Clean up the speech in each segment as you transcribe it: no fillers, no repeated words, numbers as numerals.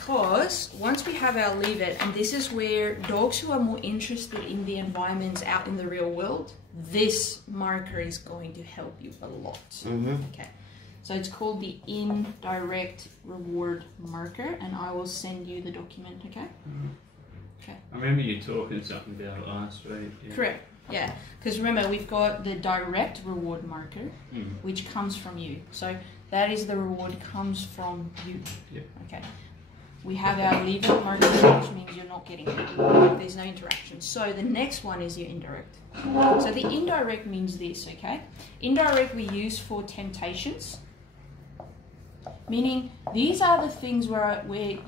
Because once we have our leave it, and this is where dogs who are more interested in the environments out in the real world, this marker is going to help you a lot. Okay, so it's called the indirect reward marker, and I will send you the document. Okay. Okay. I remember you talking something about it last week. Yeah. Correct. Yeah, because remember we've got the direct reward marker, which comes from you. So that is the reward comes from you. Yep. Okay. We have our leave it marker, which means you're not getting it. There's no interaction. So the next one is your indirect. So the indirect means this, okay? Indirect we use for temptations. Meaning these are the things where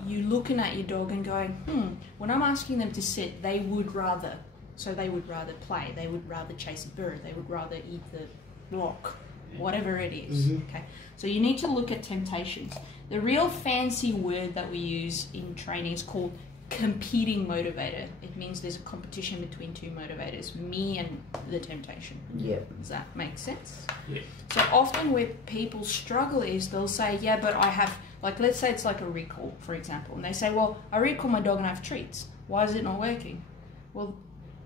you're looking at your dog and going, when I'm asking them to sit, they would rather. So they would rather play, they would rather chase a bird, they would rather eat the block, whatever it is. Okay. So you need to look at temptations. The real fancy word that we use in training is called competing motivator. It means there's a competition between two motivators, me and the temptation. Yep. Does that make sense? Yeah. So often where people struggle is they'll say, yeah, but I have, like, let's say it's like a recall, for example. And they say, well, I recall my dog and I have treats. Why is it not working? Well,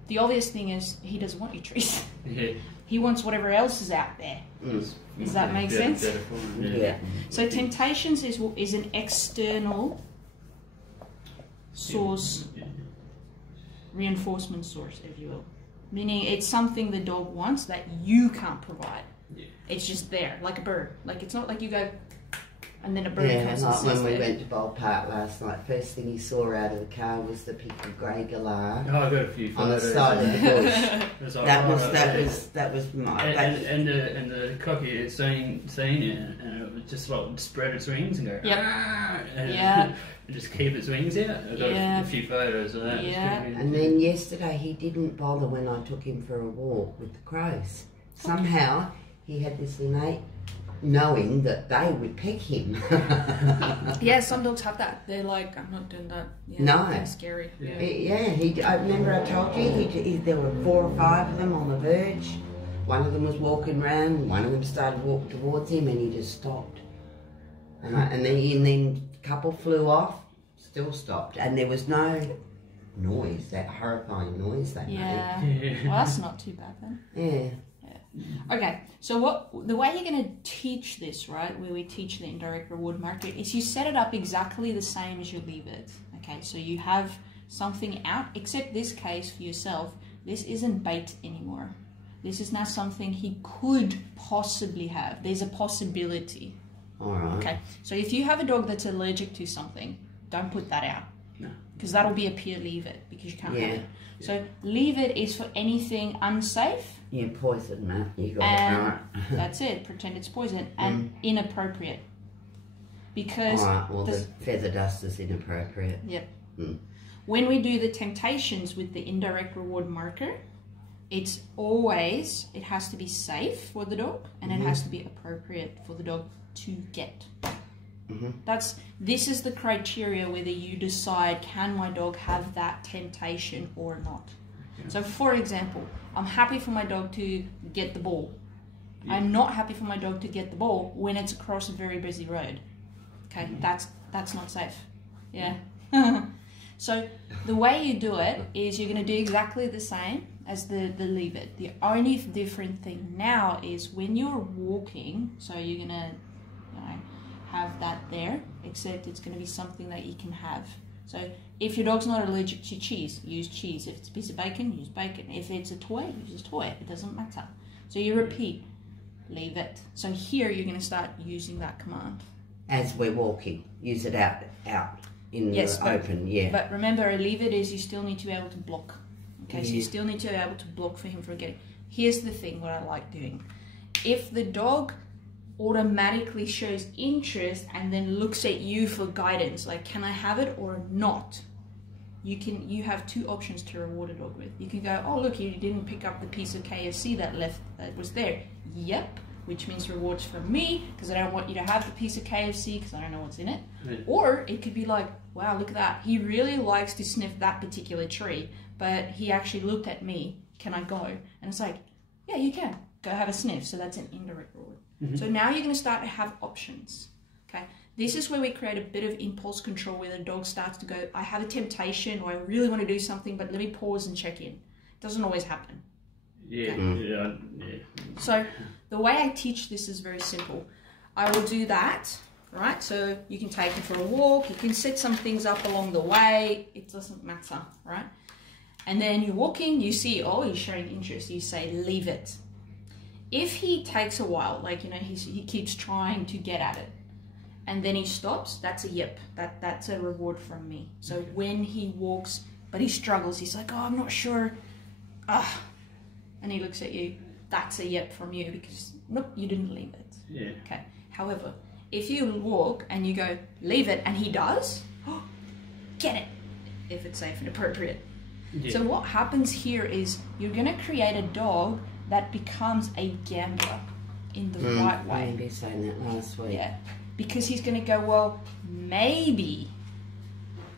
the obvious thing is he doesn't want your treats. Yeah. He wants whatever else is out there. Does that make sense? Better for him, Yeah. So temptations is an external source, reinforcement source, if you will. Meaning it's something the dog wants that you can't provide. Yeah. It's just there, like a bird. Like it's not like you go and then a bird comes and like sits when we there. went to Bowl Park last night, first thing he saw out of the car was the pick of grey galah Oh, I got a few on the photos. side of the bush. That that was my and the cocky had seen it, and it would just like spread its wings and go. Yep. And Yeah. and just keep its wings out. I got a few photos of that. Yeah. And then yesterday he didn't bother when I took him for a walk with the crows. Somehow he had this innate knowing that they would peg him. Yeah, some dogs have that. They're like, I'm not doing that. Yeah, No. That's scary. I remember I told you, there were 4 or 5 of them on the verge. One of them was walking round, one of them started walking towards him and he just stopped. And then a couple flew off, still stopped. And there was no noise, that horrifying noise they made. Well, that's not too bad then. Yeah. Okay, so the way you're going to teach this, right, where we teach the indirect reward marker, is you set it up exactly the same as you leave it. Okay, so you have something out, except this case for yourself, this isn't bait anymore. This is now something he could possibly have. There's a possibility. All right. Okay, so if you have a dog that's allergic to something, don't put that out. No. Because that'll be a pure leave it, because you can't have it. So leave it is for anything unsafe. Yeah, poison, Matt. You got And it right. that's it. Pretend it's poison and inappropriate. Because Alright, well the feather dust is inappropriate. Yep. Mm. When we do the temptations with the indirect reward marker, it's always, it has to be safe for the dog and it has to be appropriate for the dog to get. This is the criteria whether you decide, can my dog have that temptation or not. So for example, I'm happy for my dog to get the ball. I'm not happy for my dog to get the ball when it's across a very busy road. Okay, that's not safe. Yeah. So the way you do it is you're going to do exactly the same as the leave it. The only different thing now is when you're walking, so you're going to have that there, except it's going to be something that you can have. So if your dog's not allergic to cheese, use cheese. If it's a piece of bacon, use bacon. If it's a toy, use a toy. It doesn't matter. So you repeat, leave it. So here you're going to start using that command. As we're walking, use it out in the open, But remember, a leave it is you still need to be able to block. Okay, so you still need to be able to block for him from getting. Here's the thing, what I like doing. If the dog automatically shows interest and then looks at you for guidance, like can I have it or not, you have 2 options to reward a dog with. You can go, oh look, you didn't pick up the piece of KFC that was there. Yep, which means rewards for me because I don't want you to have the piece of KFC because I don't know what's in it. Or it could be like, wow, look at that, he really likes to sniff that particular tree, but he actually looked at me, can I go? And it's like, yeah, you can go have a sniff. So that's an indirect reward. So now you're going to start to have options. Okay, This is where we create a bit of impulse control, where the dog starts to go, I have a temptation, or I really want to do something, but let me pause and check in. It doesn't always happen. Yeah, Okay. yeah. So the way I teach this is very simple. I will do that, right? So you can take him for a walk, you can set some things up along the way, it doesn't matter, right? And then you're walking, you see, oh, he's showing interest, you say, leave it. If he takes a while, like, you know, he keeps trying to get at it, and then he stops, that's a yep. That's a reward from me. So when he walks, but he struggles, he's like, oh, I'm not sure. And he looks at you, that's a yep from you, because, nope, you didn't leave it. Yeah. Okay. However, if you walk and you go, leave it, and he does, get it, if it's safe and appropriate. Yeah. So what happens here is you're going to create a dog that becomes a gambler in the right I way. remember you saying that last week. Yeah. Because he's going to go, well, maybe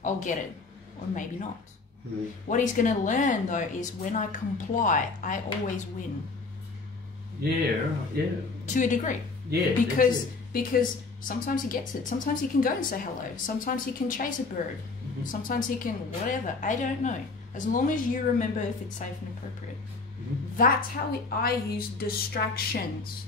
I'll get it, or maybe not. What he's going to learn, though, is when I comply, I always win. Yeah, yeah. To a degree. Yeah. Because sometimes he gets it. Sometimes he can go and say hello. Sometimes he can chase a bird. Sometimes he can whatever. I don't know. As long as you remember if it's safe and appropriate. That's how I use distractions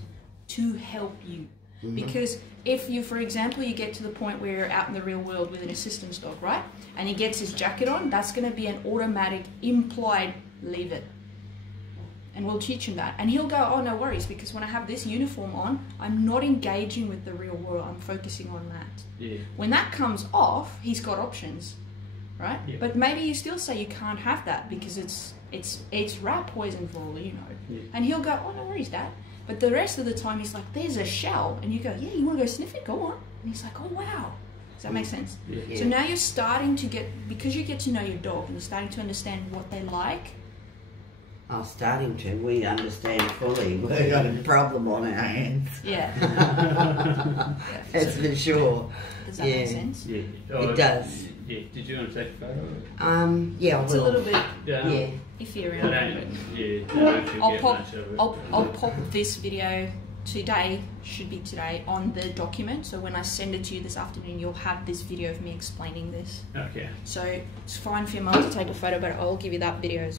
to help you. Because if you, for example, you get to the point where you're out in the real world with an assistance dog, right? And he gets his jacket on, that's going to be an automatic, implied, leave it. And we'll teach him that. And he'll go, oh, no worries, because when I have this uniform on, I'm not engaging with the real world. I'm focusing on that. Yeah. When that comes off, he's got options, right? Yeah. But maybe you still say you can't have that because it's rat poison for all you know. Yeah. And he'll go, oh, no worries, Dad. But the rest of the time, he's like, there's a shell. And you go, yeah, you want to go sniff it? Go on. And he's like, oh, wow. Does that make sense? Yeah. So now you're starting to get, because you get to know your dog and you're starting to understand what they like. I'm starting to. We understand fully. We've got a problem on our hands. Yeah. That's for sure. Does that make sense? Yeah. It does. Yeah. Did you want to take a photo? Yeah, I It's a will. little bit Yeah. iffy I around don't, it. yeah, I don't actually I'll get pop, much of it. I'll pop this video today, should be today, on the document. So when I send it to you this afternoon, you'll have this video of me explaining this. Okay. So it's fine for your mum to take a photo, but I'll give you that video as